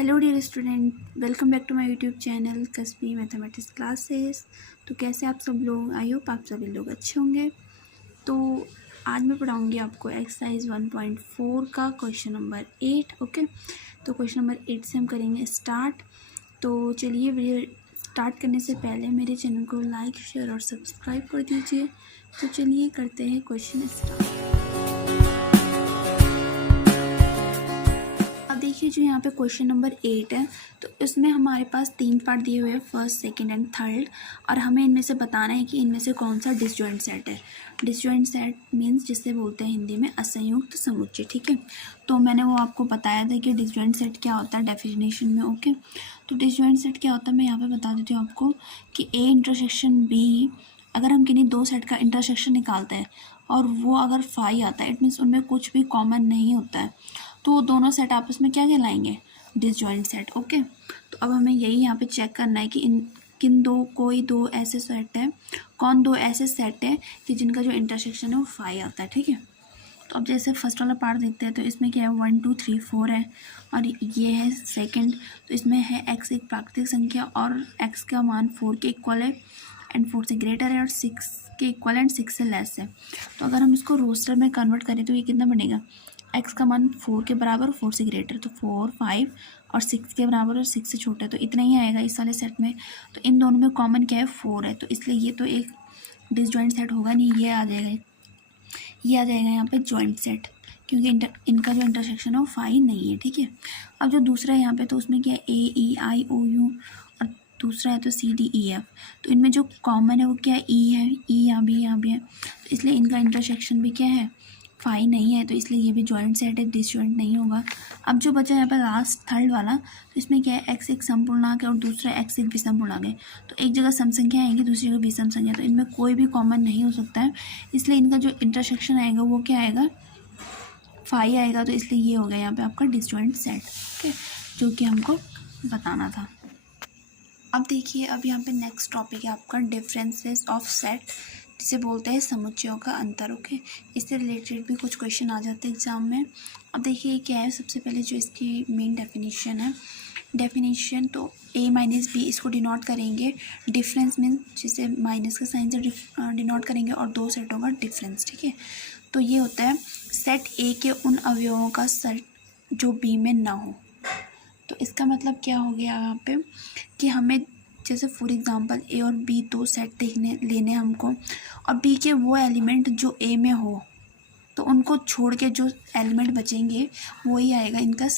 Hello dear student, welcome back to my YouTube channel कसबी mathematics classes. तो कैसे आप सब लोग? आई होप आप सभी लोग अच्छे होंगे। तो आज मैं पढ़ाऊँगी आपको एक्सरसाइज 1.4 का क्वेश्चन नंबर 8। ओके, तो क्वेश्चन नंबर 8 से हम करेंगे स्टार्ट। तो चलिए, वीडियो स्टार्ट करने से पहले मेरे चैनल को लाइक, शेयर और सब्सक्राइब कर दीजिए। तो चलिए करते हैं क्वेश्चन स्टार्ट। देखिए, जो यहाँ पे क्वेश्चन नंबर 8 है, तो इसमें हमारे पास 3 पार्ट दिए हुए हैं, फर्स्ट, सेकंड एंड थर्ड। और हमें इनमें से बताना है कि इनमें से कौन सा डिसजॉइंट सेट है। डिसजॉइंट सेट मीन्स जिसे बोलते हैं हिंदी में असंयुक्त समुच्चय। ठीक है, तो मैंने वो आपको बताया था कि डिसजॉइंट सेट क्या होता है डेफिनेशन में। ओके, तो डिसजॉइंट सेट क्या होता है मैं यहाँ पे बता देती हूँ आपको कि ए इंटरसेक्शन बी, अगर हम किन्हीं दो सेट का इंटरसेक्शन निकालते हैं और वो अगर फाई आता है, इट मीन्स उनमें कुछ भी कॉमन नहीं होता है, तो वो दोनों सेट आपस में क्या कहलाएंगे? Disjoint set. ओके, तो अब हमें यही यहाँ पे चेक करना है कि कोई दो ऐसे सेट है, कौन दो ऐसे सेट है कि जिनका जो इंटरसेक्शन है वो फाई आता है। ठीक है, तो अब जैसे फर्स्ट वाला पार्ट देखते हैं, तो इसमें क्या है 1 2 3 4 है, और ये है सेकंड। तो इसमें है x एक प्राकृतिक संख्या और x का मान 4 के इक्वल है एंड 4 से ग्रेटर है, और 6 के इक्वल एंड 6 से लेस है। तो अगर हम इसको रोस्टर में कन्वर्ट करें तो ये कितना बनेगा? x का मान 4 के बराबर, 4 से ग्रेटर, तो 4 5 और 6 के बराबर और 6 से छोटा है, तो इतना ही आएगा इस वाले सेट में। तो इन दोनों में कॉमन क्या है? 4 है, तो इसलिए ये तो एक डिसजॉइंट सेट होगा नहीं, ये आ जाएगा यहाँ पे जॉइंट सेट, क्योंकि इनका जो इंटरसेक्शन है वो फाई नहीं है। ठीक है, अब जो दूसरा है यहाँ पे, तो उसमें क्या है ए ई आई ओ यू, और दूसरा है तो सी डी ई एफ। तो इनमें जो कॉमन है वो क्या है? ई है, ई यहाँ भी है, तो इसलिए इनका इंटरसेक्शन भी क्या है? फाई नहीं है, तो इसलिए ये भी जॉइंट सेट है, डिसजॉइंट नहीं होगा। अब जो बचा यहाँ पर लास्ट थर्ड वाला, तो इसमें क्या है? एक्स एक समपूर्णांक है और दूसरा एक्स एक विषम पूर्णांक है। तो एक जगह सम संख्या आएंगी, दूसरी जगह विषम संख्या, तो इनमें कोई भी कॉमन नहीं हो सकता है, इसलिए इनका जो इंटरसेक्शन आएगा वो क्या आएगा? फाई आएगा। तो इसलिए ये हो गया यहाँ पे आपका डिसजॉइंट सेट। ओके, जो कि हमको बताना था। अब देखिए, अब यहाँ पे नेक्स्ट टॉपिक है आपका डिफरेंसेस ऑफ सेट, जिसे बोलते हैं समुच्चयों का अंतर। ओके, इससे रिलेटेड भी कुछ क्वेश्चन आ जाते हैं एग्जाम में। अब देखिए क्या है, सबसे पहले जो इसकी मेन डेफिनेशन है, डेफिनेशन तो a माइनस बी, इसको डिनोट करेंगे डिफरेंस मीन, जिसे माइनस के साइन से डिनोट करेंगे, और दो सेटों का डिफरेंस। ठीक है, तो ये होता है सेट ए के उन अवयवों का सेट जो बी में ना हो। तो इसका मतलब क्या हो गया यहाँ पे कि हमें जैसे फॉर एग्जांपल ए और बी दो सेट लेने हमको, और बी के वो एलिमेंट जो ए में हो, तो उनको छोड़ के जो एलिमेंट बचेंगे वही आएगा इनका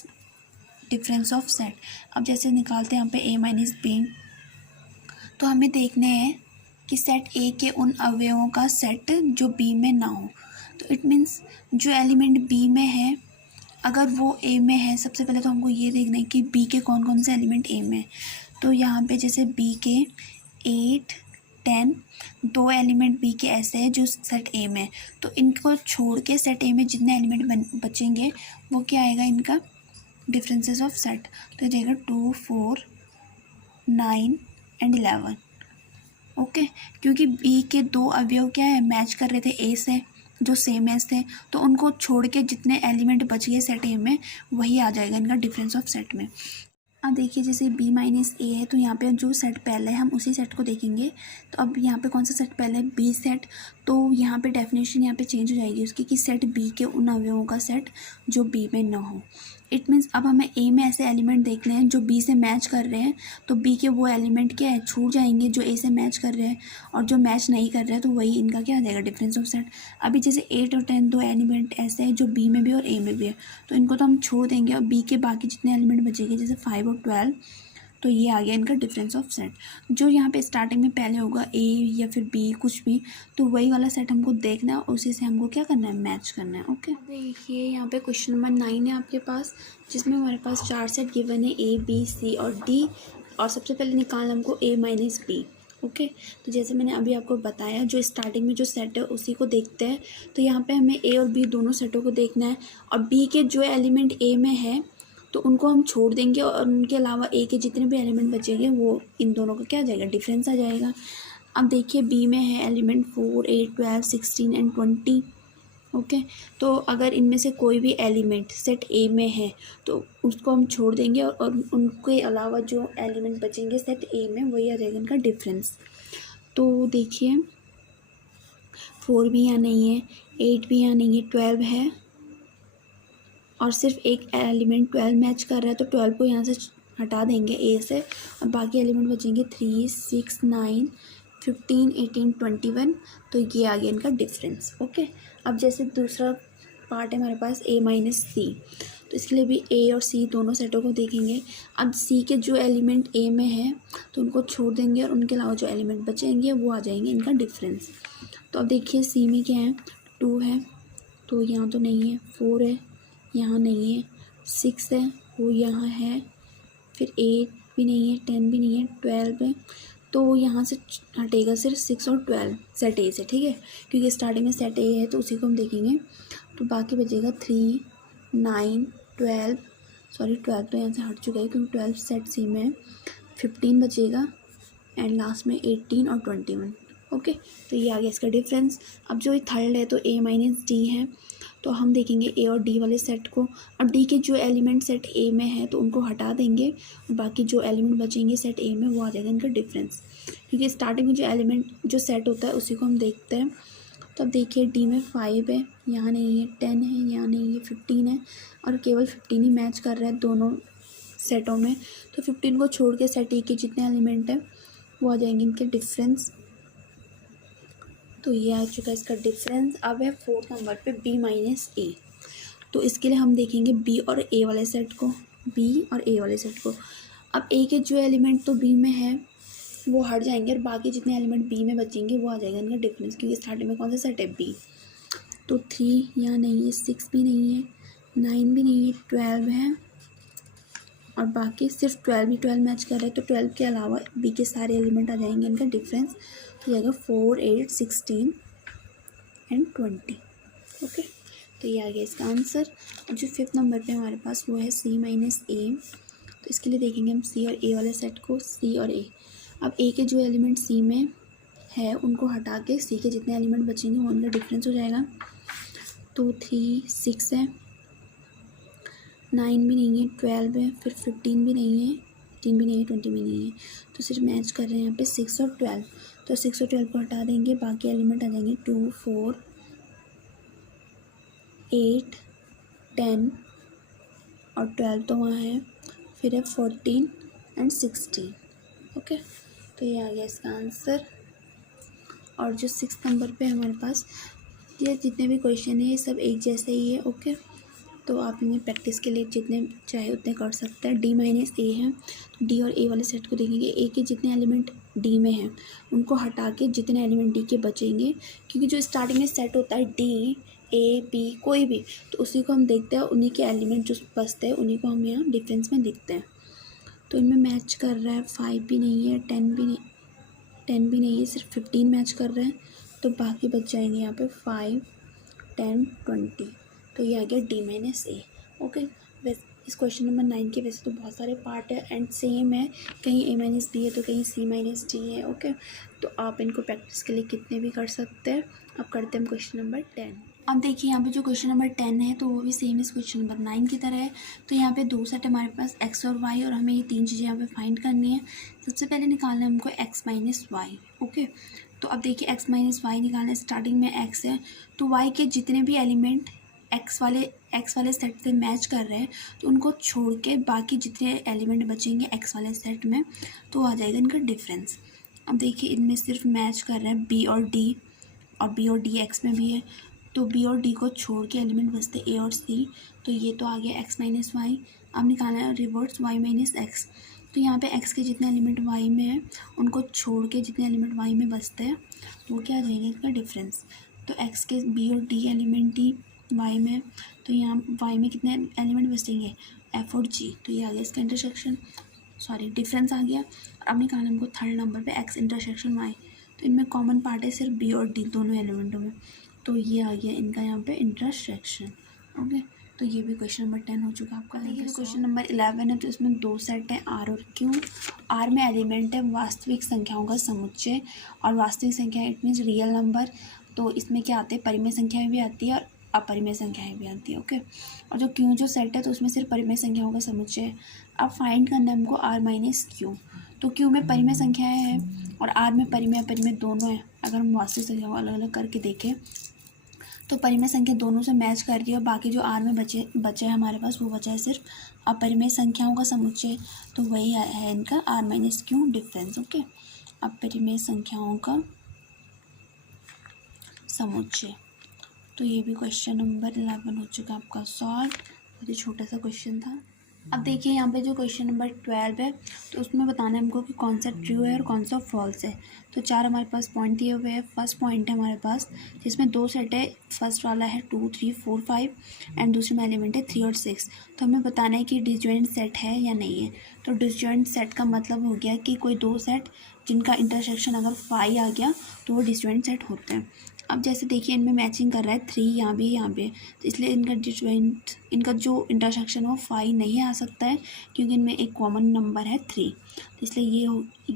डिफरेंस ऑफ सेट। अब जैसे निकालते हैं यहाँ पे ए माइनस बी, तो हमें देखने हैं कि सेट ए के उन अवयवों का सेट जो बी में ना हो। तो इट मीन्स जो एलिमेंट बी में है अगर वो ए में है, सबसे पहले तो हमको ये देखना है कि बी के कौन कौन से एलिमेंट ए में है। तो यहाँ पे जैसे बी के 8 10 दो एलिमेंट बी के ऐसे हैं जो सेट ए में है, तो इनको छोड़ के सेट ए में जितने एलिमेंट बचेंगे वो क्या आएगा? इनका डिफरेंसेस ऑफ सेट। तो जाएगा 2 4 9 एंड 11। ओके, क्योंकि बी के दो अवयव क्या है? मैच कर रहे थे ए से, जो सेम एस थे, तो उनको छोड़ के जितने एलिमेंट बच गए सेट ए में वही आ जाएगा इनका डिफरेंस ऑफ सेट में। अब देखिए, जैसे b माइनस ए है, तो यहाँ पे जो सेट पहले है हम उसी सेट को देखेंगे। तो अब यहाँ पे कौन सा सेट पहले है? B set. तो यहाँ पे डेफिनेशन यहाँ पे चेंज हो जाएगी उसकी कि सेट बी के उन अवयवों का सेट जो बी में न हो। इट मीन्स अब हमें ए में ऐसे एलिमेंट देखने हैं जो बी से मैच कर रहे हैं, तो बी के वो एलिमेंट क्या है? छूट जाएंगे जो ए से मैच कर रहे हैं, और जो मैच नहीं कर रहे हैं तो वही इनका क्या आ जाएगा? Difference of set. अभी जैसे 8 और 10 दो एलिमेंट ऐसे हैं जो बी में भी और ए में भी है, तो इनको तो हम छोड़ देंगे, और बी के बाकी जितने एलिमेंट बचेंगे जैसे 5 और 12, तो ये आ गया इनका डिफरेंस ऑफ सेट। जो यहाँ पे स्टार्टिंग में पहले होगा ए या फिर बी कुछ भी, तो वही वाला सेट हमको देखना है, उसी से हमको क्या करना है? मैच करना है। ओके, देखिए यहाँ पे क्वेश्चन नंबर 9 है आपके पास, जिसमें हमारे पास 4 सेट गिवन है ए बी सी और डी, और सबसे पहले निकालना हमको ए माइनस बी। ओके, तो जैसे मैंने अभी आपको बताया, जो स्टार्टिंग में जो सेट है उसी को देखते हैं। तो यहाँ पे हमें ए और बी दोनों सेटों को देखना है, और बी के जो एलिमेंट ए में है तो उनको हम छोड़ देंगे, और उनके अलावा ए के जितने भी एलिमेंट बचेंगे वो इन दोनों का क्या आ जाएगा? डिफरेंस आ जाएगा। अब देखिए बी में है एलिमेंट 4 8 12 16 एंड 20, ओके। तो अगर इनमें से कोई भी एलिमेंट सेट ए में है तो उसको हम छोड़ देंगे और उनके अलावा जो एलिमेंट बचेंगे सेट ए में वही आ जाएगा इनका डिफरेंस। तो देखिए 4 भी यहाँ नहीं है, 8 भी यहाँ नहीं है, 12 है और सिर्फ एक एलिमेंट 12 मैच कर रहा है तो 12 को यहाँ से हटा देंगे ए से और बाकी एलिमेंट बचेंगे 3, 6, 9, 15, 18, 21। तो ये आ गया इनका डिफरेंस। ओके। अब जैसे दूसरा पार्ट है हमारे पास ए माइनस सी, तो इसके लिए भी ए और सी दोनों सेटों को देखेंगे। अब सी के जो एलिमेंट ए में है तो उनको छोड़ देंगे और उनके अलावा जो एलिमेंट बचेंगे वो आ जाएंगे इनका डिफरेंस। तो अब देखिए सी में क्या है, 2 है तो यहाँ तो नहीं है, 4 है यहाँ नहीं है, 6 है वो यहाँ है, फिर 8 भी नहीं है, 10 भी नहीं है, 12 है तो यहाँ से हटेगा सिर्फ 6 और 12 सेट ए से, ठीक है, क्योंकि स्टार्टिंग में सेट ए है तो उसी को हम देखेंगे। तो बाकी बचेगा 3, 9, 12, सॉरी 12 तो यहाँ से हट चुका है क्योंकि 12 सेट सी में है, 15 बचेगा एंड लास्ट में 18 और 21। ओके। तो ये आ गया इसका डिफरेंस। अब जो थर्ड है तो ए माइनस डी है तो हम देखेंगे ए और डी वाले सेट को। अब डी के जो एलिमेंट सेट ए में है तो उनको हटा देंगे और बाकी जो एलिमेंट बचेंगे सेट ए में वो आ जाएगा इनका डिफरेंस, क्योंकि स्टार्टिंग में जो एलिमेंट जो सेट होता है उसी को हम देखते हैं। तो अब देखिए डी में 5 है यहाँ नहीं है, 10 है यहाँ नहीं है, 15 है और केवल 15 ही मैच कर रहा है दोनों सेटों में। तो 15 को छोड़ के सेट ए के जितने एलिमेंट हैं वो आ जाएंगे इनके डिफरेंस। तो ये आ चुका है इसका डिफरेंस। अब है 4th नंबर पे बी माइनस ए। तो इसके लिए हम देखेंगे बी और ए वाले सेट को, बी और ए वाले सेट को। अब ए के जो एलिमेंट तो बी में है वो हट जाएंगे और बाकी जितने एलिमेंट बी में बचेंगे वो आ जाएगा इनका डिफरेंस, क्योंकि स्टार्टिंग में कौन सा सेट है बी। तो 3 यहाँ नहीं है, 6 भी नहीं है, 9 भी नहीं है, 12 है और बाकी सिर्फ 12 भी 12 मैच कर रहा है तो 12 के अलावा बी के सारे एलिमेंट आ जाएंगे इनका डिफरेंस। तो जाएगा 4, 8, 16 एंड 20। ओके। तो ये आ गया इसका आंसर। और जो 5th नंबर पे हमारे पास वो है सी माइनस ए। तो इसके लिए देखेंगे हम सी और ए वाले सेट को, सी और ए। अब ए के जो एलिमेंट सी में है उनको हटा के सी के जितने एलिमेंट बचेंगे वो उनका डिफरेंस हो जाएगा। तो 3, 6 है, 9 भी नहीं है, 12 है, फिर 15 भी नहीं है, 18 भी नहीं है, 20 भी नहीं है। तो सिर्फ मैच कर रहे हैं यहाँ पे 6 और 12। तो 6 और 12 को हटा देंगे, बाकी एलिमेंट आ जाएंगे 2, 4, 8, 10 और 12 तो वहाँ है, फिर है 14 एंड 16। ओके। तो ये आ गया इसका आंसर। और जो 6th नंबर पे हमारे पास ये जितने भी क्वेश्चन है ये सब एक जैसे ही है। ओके। तो आप इन्हें प्रैक्टिस के लिए जितने चाहे उतने कर सकते हैं। डी माइनस ए है, डी और ए वाले सेट को देखेंगे। ए के जितने एलिमेंट डी में हैं उनको हटा के जितने एलिमेंट डी के बचेंगे, क्योंकि जो स्टार्टिंग में सेट होता है डी, ए, बी कोई भी, तो उसी को हम देखते हैं, उन्हीं के एलिमेंट जो बचते हैं उन्हीं को हम यहाँ डिफरेंस में देखते हैं। तो इनमें मैच कर रहा है 5 भी नहीं है, 10 भी नहीं है, सिर्फ 15 मैच कर रहे हैं। तो बाकी बच जाएंगे यहाँ पे 5, 10, 20। तो ये आ गया डी माइनस ए। ओके। वैसे इस क्वेश्चन नंबर 9 के वैसे तो बहुत सारे पार्ट है एंड सेम है, कहीं ए माइनस बी है तो कहीं सी माइनस डी है। ओके। तो आप इनको प्रैक्टिस के लिए कितने भी कर सकते हैं। अब करते हैं क्वेश्चन नंबर 10। अब देखिए यहाँ पे जो क्वेश्चन नंबर 10 है तो वो भी सेम इस क्वेश्चन नंबर 9 की तरह है। तो यहाँ पे दो सेट हमारे पास एक्स और वाई और हमें ये 3 चीज़ें यहाँ पे फाइंड करनी है। सबसे पहले निकालना है हमको एक्स माइनस वाई। ओके। तो अब देखिए एक्स माइनस वाई निकालना है, स्टार्टिंग में एक्स है तो वाई के जितने भी एलिमेंट एक्स वाले सेट से मैच कर रहे हैं तो उनको छोड़ के बाकी जितने एलिमेंट बचेंगे एक्स वाले सेट में तो आ जाएगा इनका डिफरेंस। अब देखिए इनमें सिर्फ मैच कर रहे हैं बी और डी, और बी और डी एक्स में भी है तो बी और डी को छोड़ के एलिमेंट बचते ए और सी। तो ये तो आ गया एक्स माइनस वाई। अब निकालना है रिवर्स वाई माइनस एक्स। तो यहाँ पे एक्स के जितने एलिमेंट वाई में है उनको छोड़ के जितने एलिमेंट वाई में बचते हैं वो क्या आ जाएगा इसका डिफरेंस। तो एक्स के बी और डी एलिमेंट ही वाई में, तो यहाँ वाई में कितने एलिमेंट बचेंगे एफ और जी। तो ये आ गया इसका इंटरसेक्शन, सॉरी डिफरेंस आ गया। अब निकालना हमको 3rd नंबर पे एक्स इंटरसेक्शन वाई। तो इनमें कॉमन पार्ट है सिर्फ बी और डी दोनों एलिमेंटों में, तो ये आ गया इनका यहाँ पे इंटरसेक्शन। ओके। तो ये भी क्वेश्चन नंबर 10 हो चुका आपका। देखिए क्वेश्चन नंबर 11 है तो इसमें 2 सेट है आर और क्यू। आर में एलिमेंट है वास्तविक संख्याओं का समुच्चय, और वास्तविक संख्या इट मीन्स रियल नंबर। तो इसमें क्या आते हैं परिमेय संख्या भी आती है और अपरिमेय संख्याएं भी आती हैं। ओके, और जो क्यू जो सेट है तो उसमें सिर्फ परिमेय संख्याओं का समुच्चय है। अब फाइंड करना है हमको आर माइनस क्यू। तो क्यू में परिमेय संख्याएं हैं और आर में परिमेय अपरिमेय दोनों है। अगर हम वास्तविक संख्याओं अलग अलग करके देखें तो परिमेय संख्या दोनों से मैच कर रही है और बाकी जो आर में बचे हैं हमारे पास वो बचा है सिर्फ अपरिमेय संख्याओं का समुच्चय। तो वही है इनका R minus Q difference. Okay, अपरिमेय संख्याओं का समुच्चय। तो ये भी क्वेश्चन नंबर 11 हो चुका आपका सॉल्व। ये छोटा सा क्वेश्चन था। अब देखिए यहाँ पे जो क्वेश्चन नंबर 12 है तो उसमें बताना है हमको कि कौन सा ट्रू है और कौन सा फॉल्स है। तो 4 हमारे पास पॉइंट दिए हुए हैं। फर्स्ट पॉइंट है हमारे पास जिसमें 2 सेट है। फर्स्ट वाला है 2, 3, 4, 5 एंड दूसरे में एलिमेंट है 3 और 6। तो हमें बताना है कि डिसजॉइंट सेट है या नहीं है। तो डिसजॉइंट सेट का मतलब हो गया कि कोई 2 सेट जिनका इंटरसेक्शन अगर 5 आ गया तो वो डिसजॉइंट सेट होते हैं। अब जैसे देखिए इनमें मैचिंग कर रहा है 3 यहाँ पे, तो इसलिए इनका डिसजॉइंट इनका जो इंटरसेक्शन वो 5 नहीं आ सकता है क्योंकि इनमें एक कॉमन नंबर है 3। तो इसलिए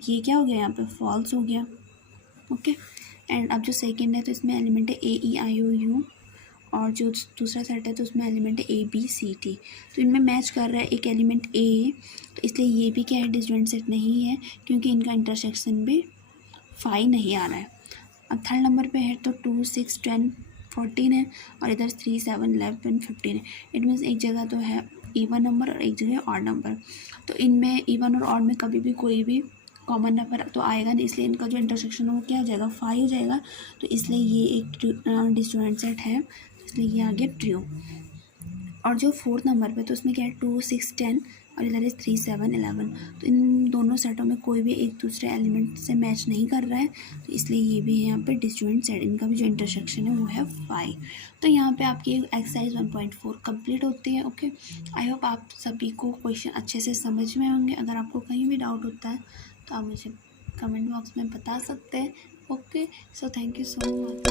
ये क्या हो गया यहाँ पे फॉल्स हो गया। ओके, एंड अब जो सेकंड है तो इसमें एलिमेंट है AEIOU और जो दूसरा सेट है तो उसमें एलिमेंट है ABCD। तो इनमें मैच कर रहा है एक एलिमेंट A, तो इसलिए ये भी क्या है डिसजॉइंट सेट नहीं है क्योंकि इनका इंटरसेक्शन भी 5 नहीं आ रहा है। अब थर्ड नंबर पे है तो 2, 6, 10, 14 है और इधर 3, 7, 11, 15 है। इट मीन्स एक जगह तो है इवन नंबर और एक जगह ऑड नंबर। तो इनमें इवन और ऑड में कभी भी कोई भी कॉमन नंबर तो आएगा नहीं, इसलिए इनका जो इंटरसेक्शन हो क्या हो जाएगा 5 हो जाएगा। तो इसलिए ये एक डिसजॉइंट सेट है, इसलिए ये आ गया ट्रू। और जो फोर्थ नंबर पे तो उसमें क्या है 2, 6, 10 और इधर है 3, 7, 11। तो इन दोनों सेटों में कोई भी एक दूसरे एलिमेंट से मैच नहीं कर रहा है, तो इसलिए ये भी है यहाँ पे डिसजॉइंट सेट। इनका भी जो इंटरसेक्शन है वो है 5। तो यहाँ पे आपकी एक्सरसाइज 1.4 कंप्लीट होती है। ओके, आई होप आप सभी को क्वेश्चन अच्छे से समझ में होंगे। अगर आपको कहीं भी डाउट होता है तो आप मुझे कमेंट बॉक्स में बता सकते हैं। Okay, so thank you so much.